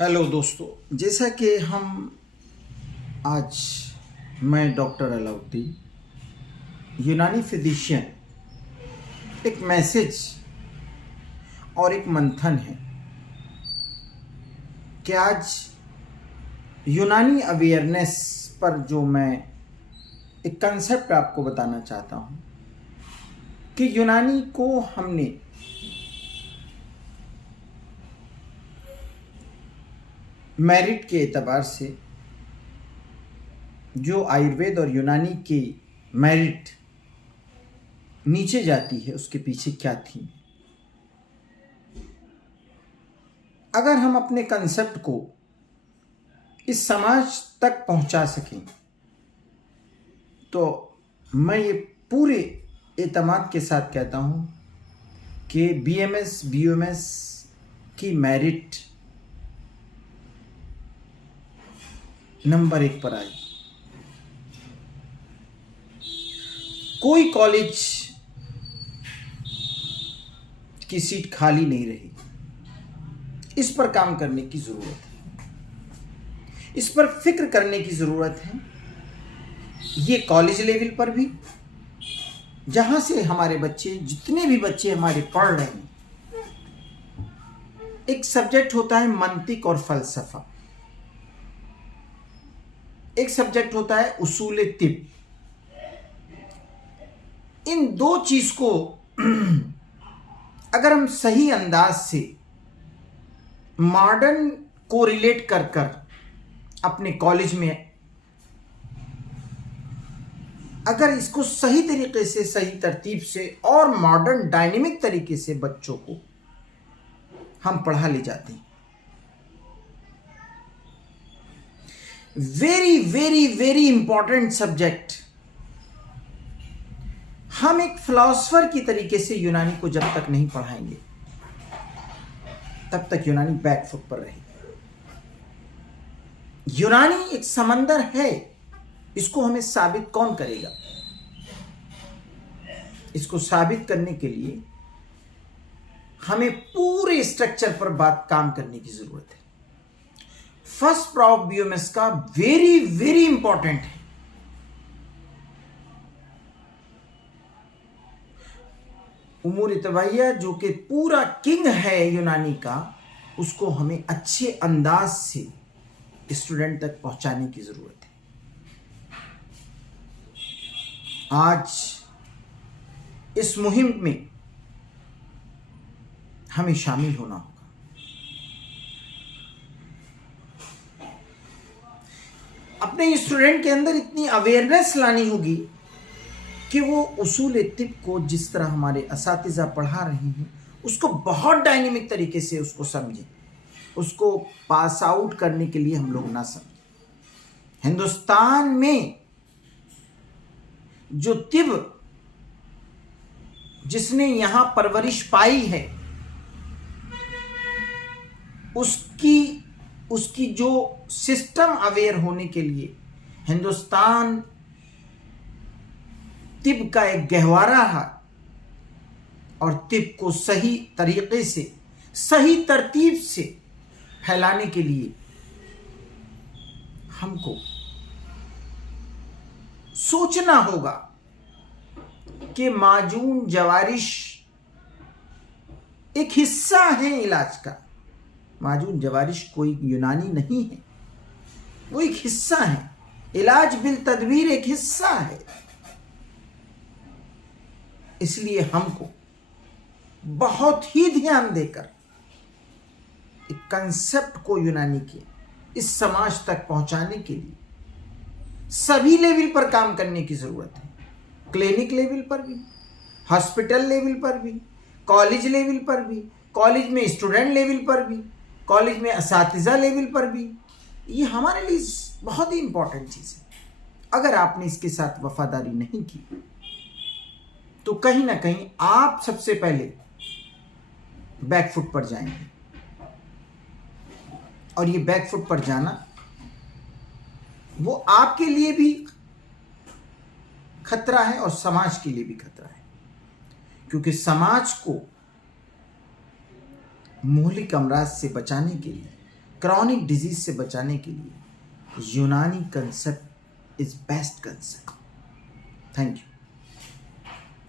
Hello दोस्तों, जैसा कि आज मैं डॉक्टर अलाउद्दीन, यूनानी फिजिशियन, एक मैसेज और एक मंथन है कि आज यूनानी अवेयरनेस पर जो मैं एक कंसेप्ट आपको बताना चाहता हूँ कि यूनानी को हमने मेरिट के एतबार से जो आयुर्वेद और यूनानी की मेरिट नीचे जाती है, उसके पीछे क्या थी। अगर हम अपने कंसेप्ट को इस समाज तक पहुंचा सकें तो मैं ये पूरे एतमाद के साथ कहता हूं कि बीएमएस बीयूएमएस की मेरिट नंबर 1 पर आई। कोई कॉलेज की सीट खाली नहीं रही। इस पर काम करने की जरूरत है, इस पर फिक्र करने की जरूरत है। ये कॉलेज लेवल पर भी, जहां से हमारे बच्चे, जितने भी बच्चे हमारे पढ़ रहे हैं, एक सब्जेक्ट होता है मंतिक और फलसफा, एक सब्जेक्ट होता है उसूल तिब। इन दो चीज को अगर हम सही अंदाज से मॉडर्न को रिलेट कर कर अपने कॉलेज में अगर इसको सही तरीके से, सही तरतीब से और मॉडर्न डायनेमिक तरीके से बच्चों को हम पढ़ा ले जाते हैं, very very very important subject. हम एक फिलॉसफर की तरीके से यूनानी को जब तक नहीं पढ़ाएंगे तब तक यूनानी बैकफुट पर रहेगी। यूनानी एक समंदर है, इसको हमें साबित कौन करेगा? इसको साबित करने के लिए हमें पूरे स्ट्रक्चर पर काम करने की जरूरत है। फर्स्ट प्रॉफ बीएमएस का वेरी वेरी इंपॉर्टेंट है। उमूर तबैया जो कि पूरा किंग है यूनानी का, उसको हमें अच्छे अंदाज से स्टूडेंट तक पहुंचाने की जरूरत है। आज इस मुहिम में हमें शामिल होना होगा। अपने स्टूडेंट के अंदर इतनी अवेयरनेस लानी होगी कि वो उसूल तिब को जिस तरह हमारे असातिज़ा पढ़ा रहे हैं उसको बहुत डायनेमिक तरीके से उसको समझें, उसको पास आउट करने के लिए हम लोग ना समझें। हिंदुस्तान में जो तिब जिसने यहां परवरिश पाई है, उसकी जो सिस्टम अवेयर होने के लिए हिंदुस्तान तिब का एक गहवारा है, और तिब को सही तरीके से, सही तरतीब से फैलाने के लिए हमको सोचना होगा कि माजून जवारिश एक हिस्सा है इलाज का। माजून जवारिश कोई यूनानी नहीं है, वो एक हिस्सा है। इलाज बिल तदबीर एक हिस्सा है। इसलिए हमको बहुत ही ध्यान देकर एक कंसेप्ट को यूनानी के इस समाज तक पहुंचाने के लिए सभी लेवल पर काम करने की जरूरत है। क्लिनिक लेवल पर भी, हॉस्पिटल लेवल पर भी, कॉलेज लेवल पर भी, कॉलेज में स्टूडेंट लेवल पर भी, कॉलेज में असातिज़ा लेवल पर भी। ये हमारे लिए बहुत ही इंपॉर्टेंट चीज़ है। अगर आपने इसके साथ वफादारी नहीं की तो कहीं ना कहीं आप सबसे पहले बैकफुट पर जाएंगे, और ये बैकफुट पर जाना वो आपके लिए भी खतरा है और समाज के लिए भी खतरा है, क्योंकि समाज को मुहलिक अमराज से बचाने के लिए क्रॉनिक डिजीज से बचाने के लिए यूनानी concept is best concept. Thank you.